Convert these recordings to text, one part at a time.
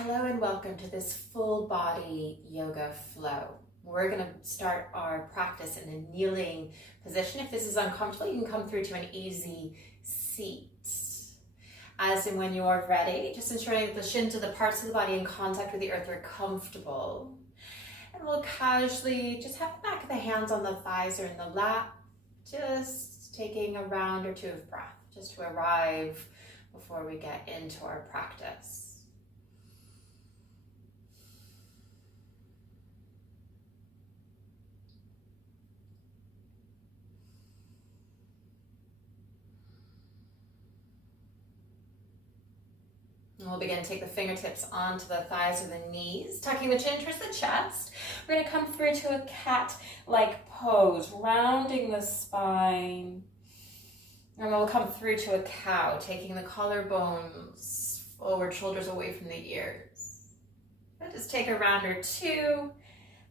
Hello and welcome to this full body yoga flow. We're going to start our practice in a kneeling position. If this is uncomfortable, you can come through to an easy seat. As in when you're ready, just ensuring that the shins of the parts of the body in contact with the earth are comfortable. And we'll casually just have the back of the hands on the thighs or in the lap, just taking a round or two of breath, just to arrive before we get into our practice. And we'll begin to take the fingertips onto the thighs or the knees, tucking the chin towards the chest. We're going to come through to a cat-like pose, rounding the spine. And we'll come through to a cow, taking the collarbones forward, shoulders away from the ears. And just take a round or two,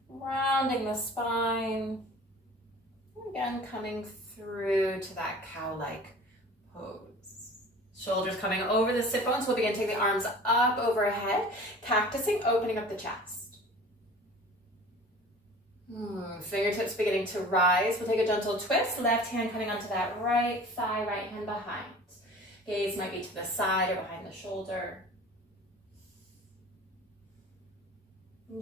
rounding the spine. Again, coming through to that cow-like pose. Shoulders coming over the sit bones. We'll begin to take the arms up overhead, cactusing, opening up the chest. Fingertips beginning to rise. We'll take a gentle twist. Left hand coming onto that right thigh, right hand behind. Gaze might be to the side or behind the shoulder.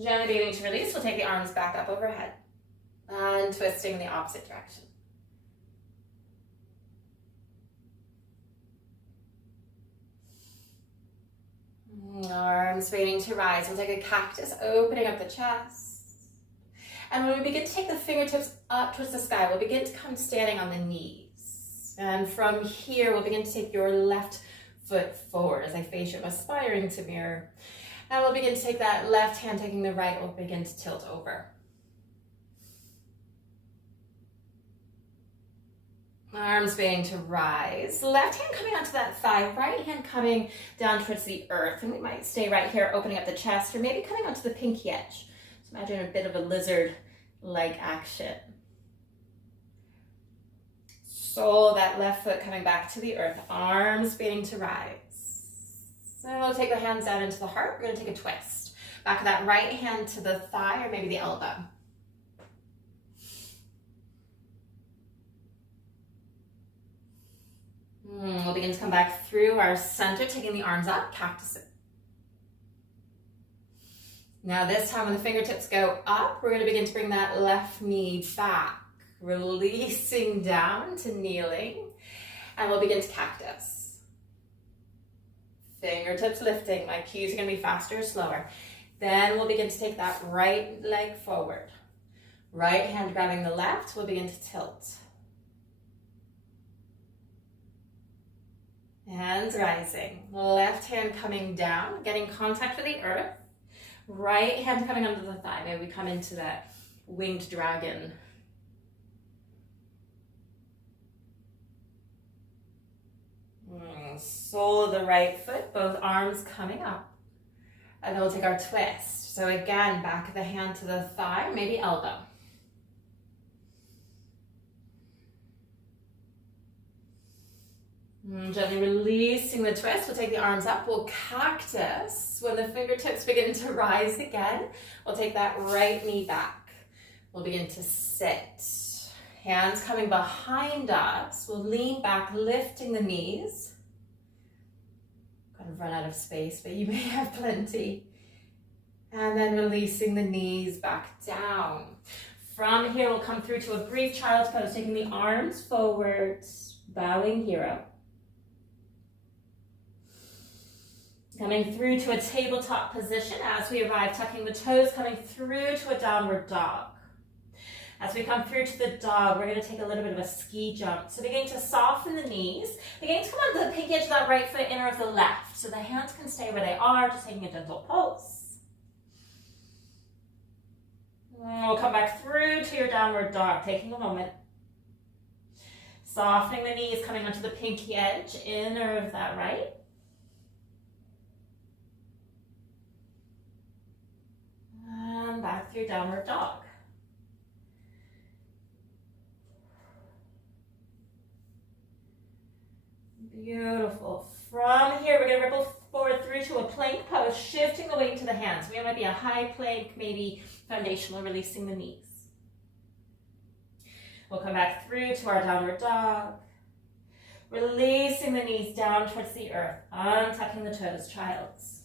Gently beginning to release. We'll take the arms back up overhead and twisting in the opposite direction. Arms beginning to rise. We'll take a cactus, opening up the chest. And when we begin to take the fingertips up towards the sky, we'll begin to come standing on the knees. And from here, we'll begin to take your left foot forward as I face you. I'm aspiring to mirror. And we'll begin to take that left hand, taking the right, we'll begin to tilt over. Arms beginning to rise. Left hand coming onto that thigh, right hand coming down towards the earth. And we might stay right here, opening up the chest, or maybe coming onto the pinky edge. So imagine a bit of a lizard-like action. Sole of that left foot coming back to the earth. Arms beginning to rise. And we'll take the hands down into the heart. We're going to take a twist. Back of that right hand to the thigh, or maybe the elbow. We'll begin to come back through our center, taking the arms up, cactus it. Now this time when the fingertips go up, we're going to begin to bring that left knee back, releasing down to kneeling, and we'll begin to cactus. Fingertips lifting. My cues are going to be faster or slower. Then we'll begin to take that right leg forward. Right hand grabbing the left, we'll begin to tilt. Hands rising. Left hand coming down, getting contact with the earth. Right hand coming under the thigh. Maybe we come into that winged dragon. Sole of the right foot, both arms coming up. And then we'll take our twist. So again, back of the hand to the thigh, maybe elbow. Gently releasing the twist, we'll take the arms up, we'll cactus. When the fingertips begin to rise again, we'll take that right knee back. We'll begin to sit. Hands coming behind us, we'll lean back, lifting the knees. Kind of run out of space, but you may have plenty. And then releasing the knees back down. From here, we'll come through to a brief child's pose, taking the arms forward, bowing hero. Coming through to a tabletop position as we arrive, tucking the toes, coming through to a downward dog. As we come through to the dog, we're going to take a little bit of a ski jump. So beginning to soften the knees, beginning to come onto the pinky edge of that right foot, inner of the left. So the hands can stay where they are, just taking a gentle pulse. And we'll come back through to your downward dog, taking a moment. Softening the knees, coming onto the pinky edge, inner of that right. And back through downward dog. Beautiful. From here, we're going to ripple forward through through to a plank pose, shifting the weight to the hands. We might be a high plank, maybe foundational, releasing the knees. We'll come back through to our downward dog. Releasing the knees down towards the earth, untucking the toes, child's.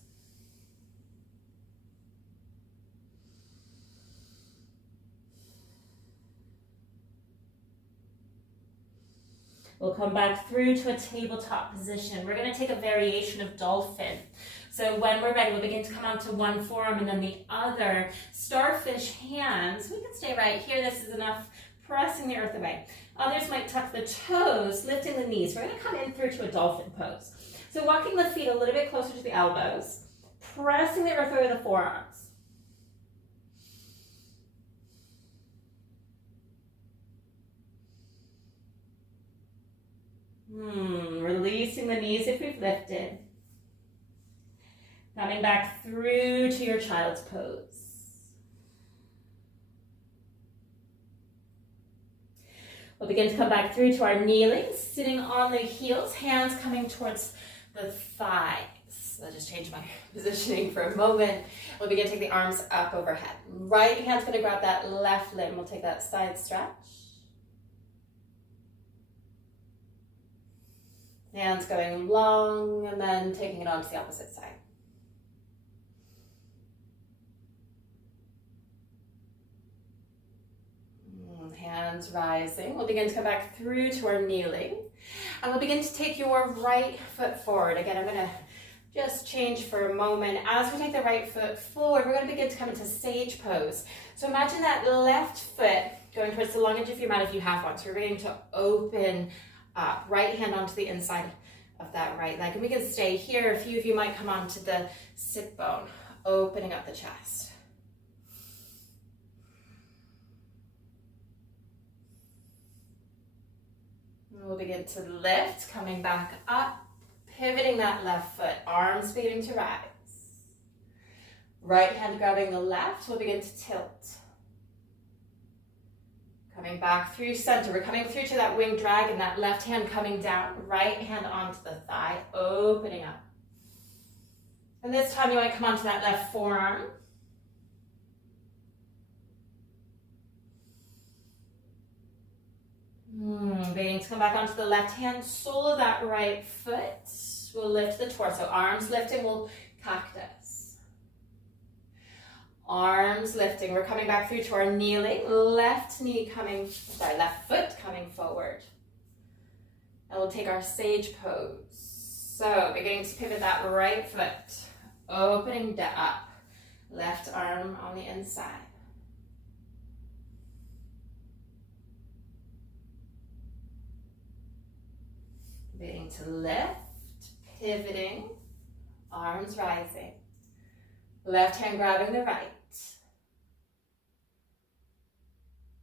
We'll come back through to a tabletop position. We're going to take a variation of dolphin. So when we're ready, we'll begin to come onto one forearm and then the other. Starfish hands. We can stay right here. This is enough. Pressing the earth away. Others might tuck the toes, lifting the knees. We're going to come in through to a dolphin pose. So walking the feet a little bit closer to the elbows. Pressing the earth away with the forearms. Releasing the knees if we've lifted. Coming back through to your child's pose. We'll begin to come back through to our kneeling, sitting on the heels, hands coming towards the thighs. I'll just change my positioning for a moment. We'll begin to take the arms up overhead. Right hand's going to grab that left limb. We'll take that side stretch. Hands going long and then taking it on to the opposite side. Hands rising. We'll begin to come back through to our kneeling. And we'll begin to take your right foot forward. Again, I'm going to just change for a moment. As we take the right foot forward, we're going to begin to come into sage pose. So imagine that left foot going towards the long edge of your mat if you have one. So we're beginning to open up. Right hand onto the inside of that right leg. And we can stay here. A few of you might come onto the sit bone, opening up the chest. We'll begin to lift, coming back up, pivoting that left foot, arms beginning to rise. Right hand grabbing the left, we'll begin to tilt. Coming back through center, we're coming through to that winged dragon, that left hand coming down, right hand onto the thigh, opening up. And this time you might come onto that left forearm. Beginning to come back onto the left hand, sole of that right foot. We'll lift the torso. Arms lifting, we'll cactus. Arms lifting. We're coming back through to our kneeling. Left foot coming forward. And we'll take our sage pose. So beginning to pivot that right foot. Opening up. Left arm on the inside. Beginning to lift, pivoting, arms rising. Left hand grabbing the right.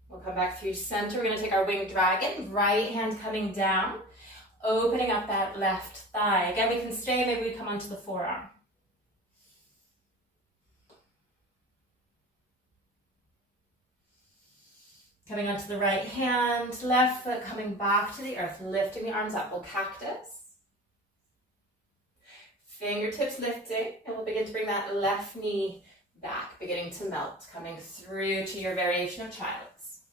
We'll come back through center. We're going to take our winged dragon. Right hand coming down, opening up that left thigh. Again, we can stay. Maybe we come onto the forearm. Coming onto the right hand, left foot coming back to the earth, lifting the arms up. We'll cactus. Fingertips lifting, and we'll begin to bring that left knee back, beginning to melt, coming through to your variation of child's.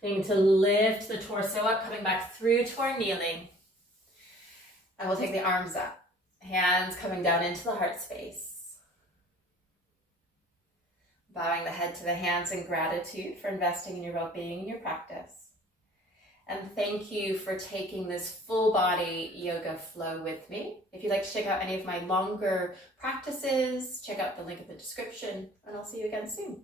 Beginning to lift the torso up, coming back through to our kneeling. And we'll take the arms up, hands coming down into the heart space. Bowing the head to the hands in gratitude for investing in your well-being and your practice. And thank you for taking this full body yoga flow with me. If you'd like to check out any of my longer practices, check out the link in the description, and I'll see you again soon.